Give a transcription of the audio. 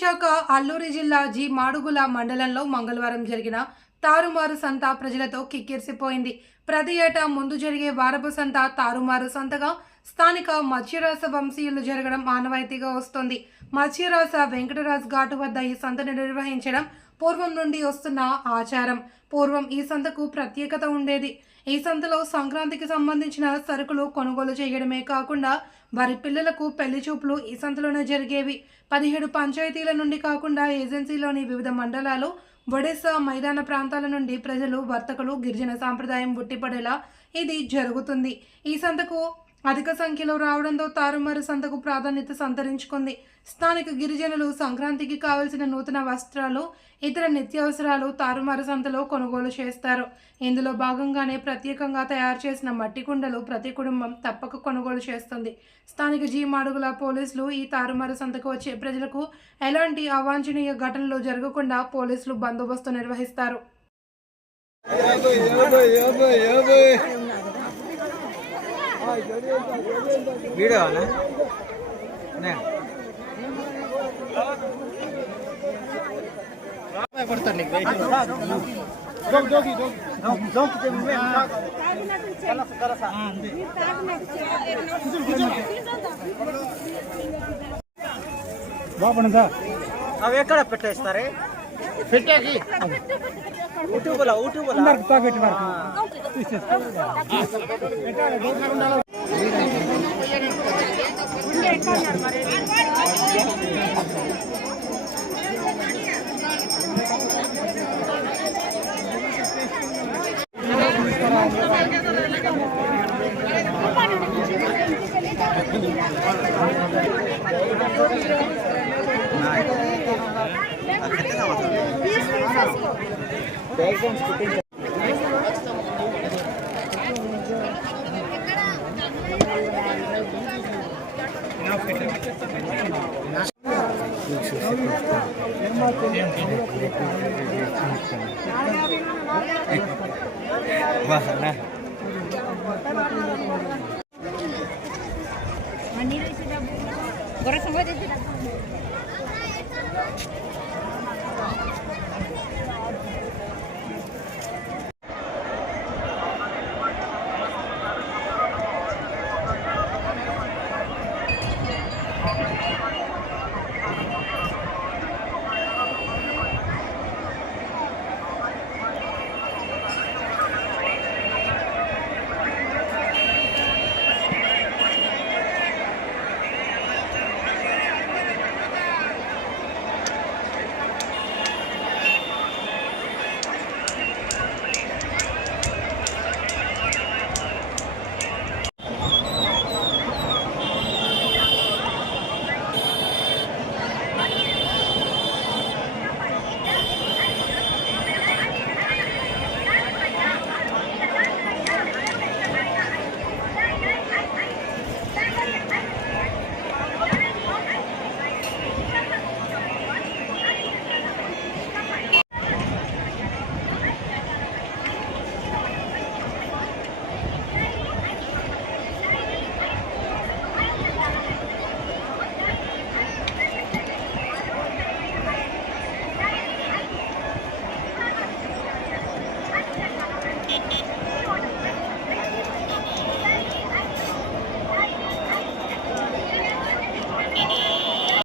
విశాఖ అల్లూరి జిల్లా జి మాడుగుల మండలంలో మంగళవారం జరిగిన తారుమారు సంత ప్రజలతో కిక్కిరిసిపోయింది. ప్రతి ఏటా ముందు జరిగే వారపు సంత తారుమారు సంతగా స్థానిక మత్స్యరాస వంశీయులు జరగడం ఆనవాయితీగా వస్తోంది. మత్స్యరాస వెంకటరాజ్ ఘాటు వద్ద ఈ సంతను నిర్వహించడం పూర్వం నుండి వస్తున్న ఆచారం. పూర్వం ఈ సంతకు ప్రత్యేకత ఉండేది. ఈ సంతలో సంక్రాంతికి సంబంధించిన సరుకులు కొనుగోలు చేయడమే కాకుండా వారి పిల్లలకు పెళ్లి చూపులు ఈ సంతలోనే జరిగేవి. 17 పంచాయతీల నుండి కాకుండా ఏజెన్సీలోని వివిధ మండలాలు, ఒడిశా మైదాన ప్రాంతాల నుండి ప్రజలు, వర్తకులు, గిరిజన సాంప్రదాయం ఉట్టిపడేలా ఇది జరుగుతుంది. ఈ సంతకు అధిక సంఖ్యలో రావడంతో తారుమారు సంతకు ప్రాధాన్యత సంతరించుకుంది. స్థానిక గిరిజనులు సంక్రాంతికి కావలసిన నూతన వస్త్రాలు, ఇతర నిత్యావసరాలు తారుమారు సంతలో కొనుగోలు చేస్తారు. ఇందులో భాగంగానే ప్రత్యేకంగా తయారు చేసిన మట్టి కుండలు ప్రతి కుటుంబం తప్పక కొనుగోలు చేస్తుంది. స్థానిక జీ మాడుగుల పోలీసులు ఈ తారుమారు సంతకు వచ్చే ప్రజలకు ఎలాంటి అవాంఛనీయ ఘటనలు జరగకుండా పోలీసులు బందోబస్తు నిర్వహిస్తారు. అవి ఎక్కడ పెట్టేస్తారే పెట్టేసి యూట్యూబ్లో